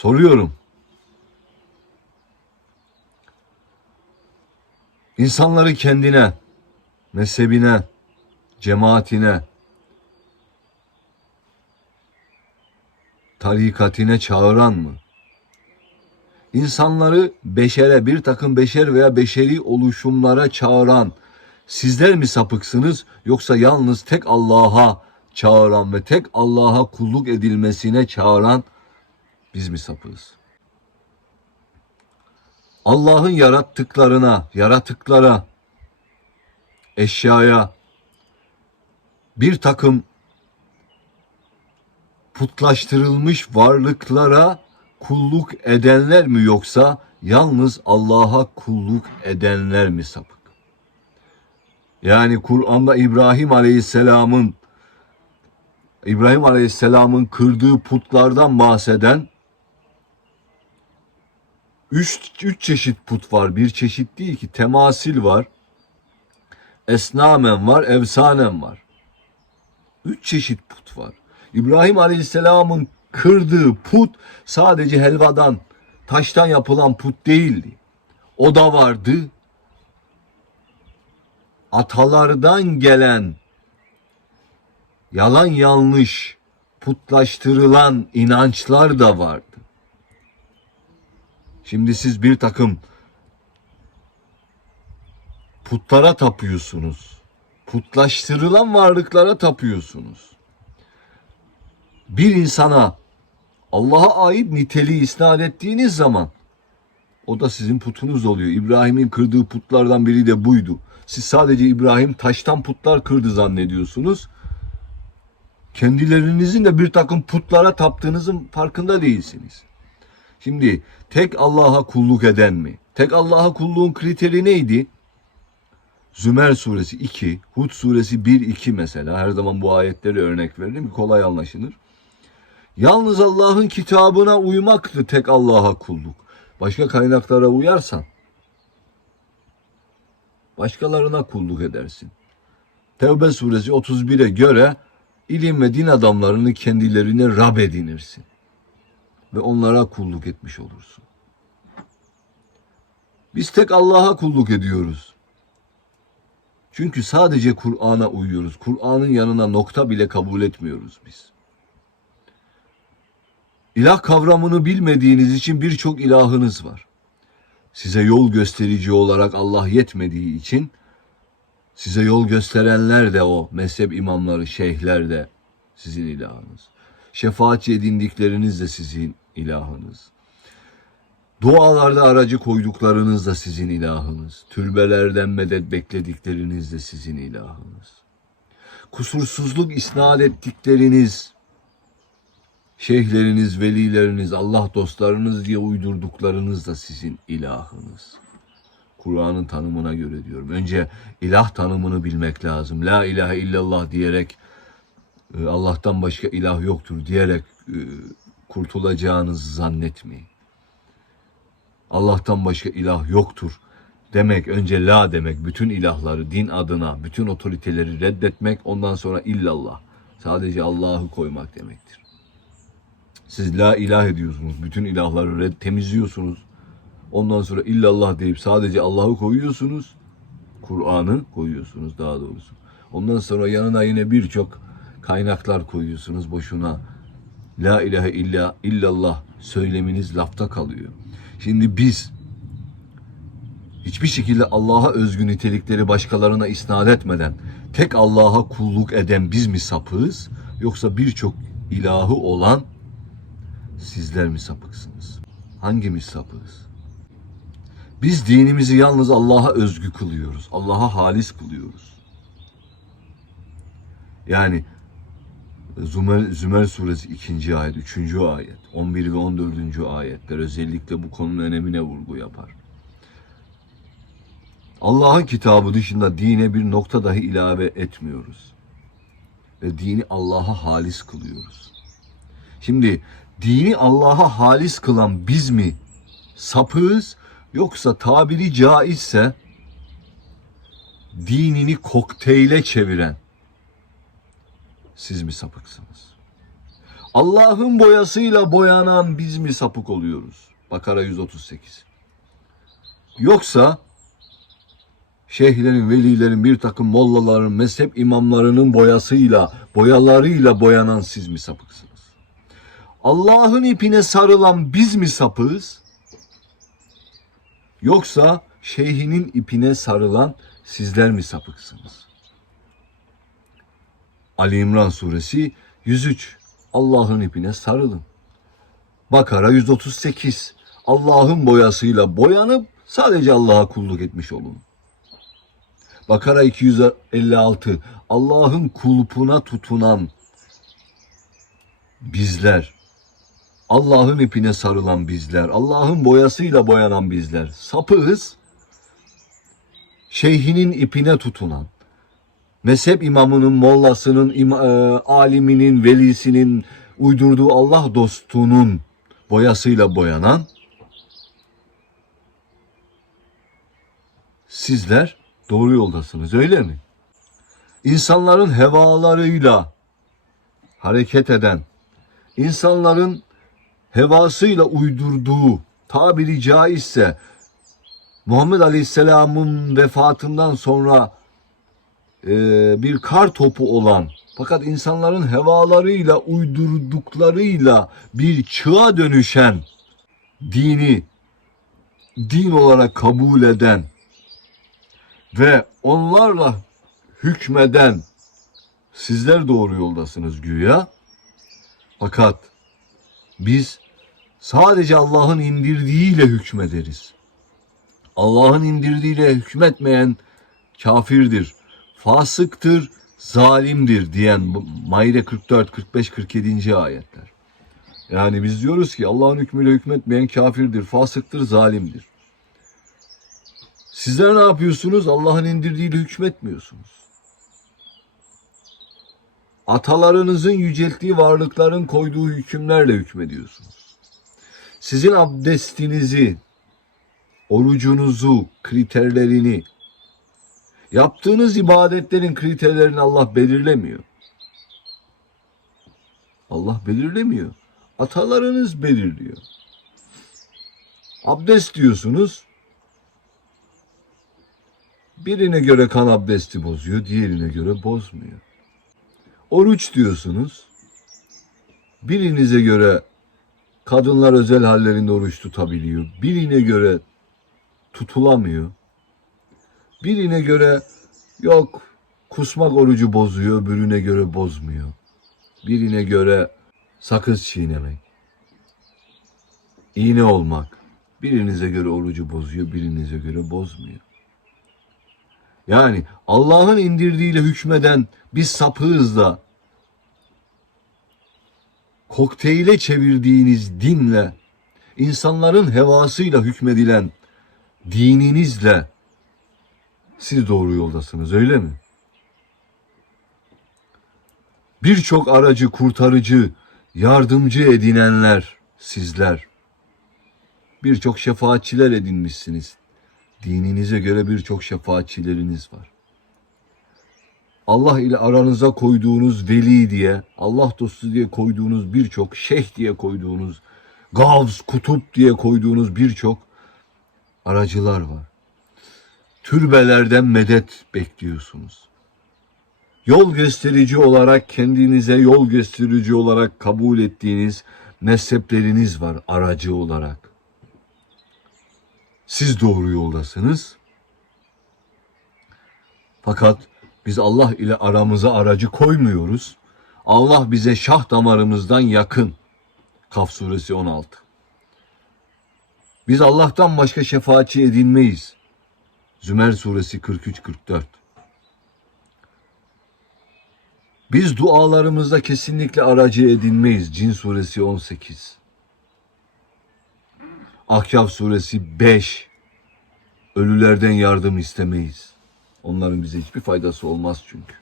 Soruyorum. İnsanları kendine, mezhebine, cemaatine, tarikatine çağıran mı? İnsanları beşere, bir takım beşer veya beşeri oluşumlara çağıran sizler mi sapıksınız yoksa yalnız tek Allah'a çağıran ve tek Allah'a kulluk edilmesine çağıran biz mi sapığız? Allah'ın yarattıklarına, yaratıklara, eşyaya bir takım putlaştırılmış varlıklara kulluk edenler mi yoksa yalnız Allah'a kulluk edenler mi sapık? Yani Kur'an'da İbrahim Aleyhisselam'ın İbrahim Aleyhisselam'ın kırdığı putlardan bahseden üç, üç çeşit put var. Bir çeşit değil ki temasil var. Esnamen var, efsanen var. Üç çeşit put var. İbrahim Aleyhisselam'ın kırdığı put sadece helvadan, taştan yapılan put değildi. O da vardı. Atalardan gelen yalan yanlış putlaştırılan inançlar da vardı. Şimdi siz bir takım putlara tapıyorsunuz. Putlaştırılan varlıklara tapıyorsunuz. Bir insana Allah'a ait niteliği isnat ettiğiniz zaman o da sizin putunuz oluyor. İbrahim'in kırdığı putlardan biri de buydu. Siz sadece İbrahim taştan putlar kırdı zannediyorsunuz. Kendilerinizin de bir takım putlara taptığınızın farkında değilsiniz. Şimdi tek Allah'a kulluk eden mi? Tek Allah'a kulluğun kriteri neydi? Zümer suresi 2, Hud suresi 1-2 mesela. Her zaman bu ayetleri örnek veririm ki kolay anlaşılır. Yalnız Allah'ın kitabına uymaktı tek Allah'a kulluk. Başka kaynaklara uyarsan başkalarına kulluk edersin. Tevbe suresi 31'e göre ilim ve din adamlarını kendilerine Rab edinirsin. Ve onlara kulluk etmiş olursun. Biz tek Allah'a kulluk ediyoruz. Çünkü sadece Kur'an'a uyuyoruz. Kur'an'ın yanına nokta bile kabul etmiyoruz biz. İlah kavramını bilmediğiniz için birçok ilahınız var. Size yol gösterici olarak Allah yetmediği için size yol gösterenler de o mezhep imamları, şeyhler de sizin ilahınız. Şefaatçi edindikleriniz de sizin ilahınız. Dualarda aracı koyduklarınız da sizin ilahınız. Türbelerden medet bekledikleriniz de sizin ilahınız. Kusursuzluk isnat ettikleriniz, şeyhleriniz, velileriniz, Allah dostlarınız diye uydurduklarınız da sizin ilahınız. Kur'an'ın tanımına göre diyorum. Önce ilah tanımını bilmek lazım. La ilahe illallah diyerek Allah'tan başka ilah yoktur diyerek e, kurtulacağınızı zannetmeyin. Allah'tan başka ilah yoktur demek önce la demek bütün ilahları din adına bütün otoriteleri reddetmek ondan sonra illallah sadece Allah'ı koymak demektir. Siz la ilah ediyorsunuz bütün ilahları red temizliyorsunuz. Ondan sonra illallah deyip sadece Allah'ı koyuyorsunuz. Kur'an'ı koyuyorsunuz daha doğrusu. Ondan sonra yanına yine birçok kaynaklar koyuyorsunuz boşuna. La ilahe illa illallah söyleminiz lafta kalıyor. Şimdi biz hiçbir şekilde Allah'a özgü nitelikleri başkalarına isnat etmeden tek Allah'a kulluk eden biz mi sapığız yoksa birçok ilahı olan sizler mi sapıksınız? Hangimiz sapığız? Biz dinimizi yalnız Allah'a özgü kılıyoruz. Allah'a halis kılıyoruz. Yani Zümer, Zümer suresi 2. ayet, 3. ayet, 11 ve 14. ayetler özellikle bu konunun önemine vurgu yapar. Allah'ın kitabı dışında dine bir nokta dahi ilave etmiyoruz. Ve dini Allah'a halis kılıyoruz. Şimdi dini Allah'a halis kılan biz mi sapığız yoksa tabiri caizse dinini kokteyle çeviren siz mi sapıksınız? Allah'ın boyasıyla boyanan biz mi sapık oluyoruz? Bakara 138. Yoksa şeyhlerin, velilerin, bir takım mollaların, mezhep imamlarının boyasıyla, boyalarıyla boyanan siz mi sapıksınız? Allah'ın ipine sarılan biz mi sapığız? Yoksa şeyhinin ipine sarılan sizler mi sapıksınız? Ali İmran suresi 103 Allah'ın ipine sarılın. Bakara 138 Allah'ın boyasıyla boyanıp sadece Allah'a kulluk etmiş olun. Bakara 256 Allah'ın kulpuna tutunan bizler, Allah'ın ipine sarılan bizler, Allah'ın boyasıyla boyanan bizler, sapığız, şeyhinin ipine tutunan, mezhep imamının, mollasının, ima, e, aliminin, velisinin, uydurduğu Allah dostunun boyasıyla boyanan sizler doğru yoldasınız öyle mi? İnsanların hevalarıyla hareket eden, insanların hevasıyla uydurduğu tabiri caizse Muhammed Aleyhisselam'ın vefatından sonra e, bir kar topu olan fakat insanların hevalarıyla uydurduklarıyla bir çığa dönüşen dini din olarak kabul eden ve onlarla hükmeden sizler doğru yoldasınız güya. Fakat biz sadece Allah'ın indirdiğiyle hükmederiz. Allah'ın indirdiğiyle hükmetmeyen kafirdir, fasıktır, zalimdir diyen Maide 44, 45, 47. ayetler. Yani biz diyoruz ki Allah'ın hükmüyle hükmetmeyen kafirdir, fasıktır, zalimdir. Sizler ne yapıyorsunuz? Allah'ın indirdiğiyle hükmetmiyorsunuz. Atalarınızın yücelttiği varlıkların koyduğu hükümlerle hükmediyorsunuz. Sizin abdestinizi, orucunuzu, kriterlerini, yaptığınız ibadetlerin kriterlerini Allah belirlemiyor. Allah belirlemiyor. Atalarınız belirliyor. Abdest diyorsunuz. Birine göre kan abdesti bozuyor, diğerine göre bozmuyor. Oruç diyorsunuz. Birinize göre kadınlar özel hallerinde oruç tutabiliyor. Birine göre tutulamıyor. Birine göre yok kusmak orucu bozuyor, öbürüne göre bozmuyor. Birine göre sakız çiğnemek, iğne olmak. Birinize göre orucu bozuyor, birinize göre bozmuyor. Yani Allah'ın indirdiğiyle hükmeden biz sapığız da kokteyle çevirdiğiniz dinle, insanların hevasıyla hükmedilen dininizle siz doğru yoldasınız öyle mi? Birçok aracı, kurtarıcı, yardımcı edinenler sizler. Birçok şefaatçiler edinmişsiniz. Dininize göre birçok şefaatçileriniz var. Allah ile aranıza koyduğunuz veli diye, Allah dostu diye koyduğunuz birçok, şeyh diye koyduğunuz, gavz, kutup diye koyduğunuz birçok aracılar var. Türbelerden medet bekliyorsunuz. Yol gösterici olarak kendinize yol gösterici olarak kabul ettiğiniz mezhepleriniz var aracı olarak. Siz doğru yoldasınız. Fakat biz Allah ile aramıza aracı koymuyoruz. Allah bize şah damarımızdan yakın. Kaf suresi 16. Biz Allah'tan başka şefaatçi edinmeyiz. Zümer suresi 43-44. Biz dualarımızda kesinlikle aracı edinmeyiz. Cin suresi 18. Ahkaf suresi 5. Ölülerden yardım istemeyiz. Onların bize hiçbir faydası olmaz çünkü.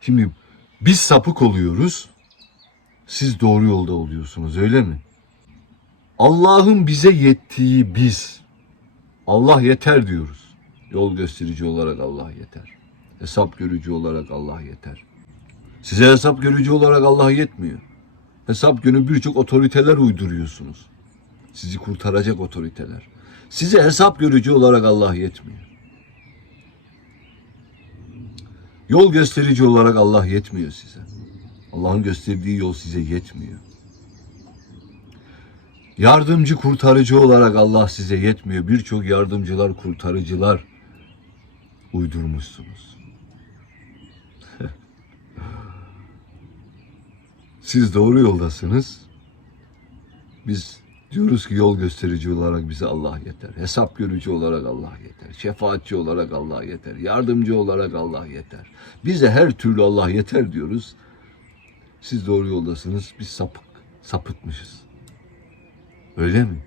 Şimdi biz sapık oluyoruz. Siz doğru yolda oluyorsunuz öyle mi? Allah'ın bize yettiği biz. Allah yeter diyoruz. Yol gösterici olarak Allah yeter. Hesap görücü olarak Allah yeter. Size hesap görücü olarak Allah yetmiyor. Hesap günü birçok otoriteler uyduruyorsunuz. Sizi kurtaracak otoriteler. Size hesap görücü olarak Allah yetmiyor. Yol gösterici olarak Allah yetmiyor size. Allah'ın gösterdiği yol size yetmiyor. Yardımcı kurtarıcı olarak Allah size yetmiyor. Birçok yardımcılar, kurtarıcılar uydurmuşsunuz. Siz doğru yoldasınız. Biz diyoruz ki yol gösterici olarak bize Allah yeter. Hesap görücü olarak Allah yeter. Şefaatçi olarak Allah yeter. Yardımcı olarak Allah yeter. Bize her türlü Allah yeter diyoruz. Siz doğru yoldasınız. Biz sapık, sapıtmışız. Öyle mi?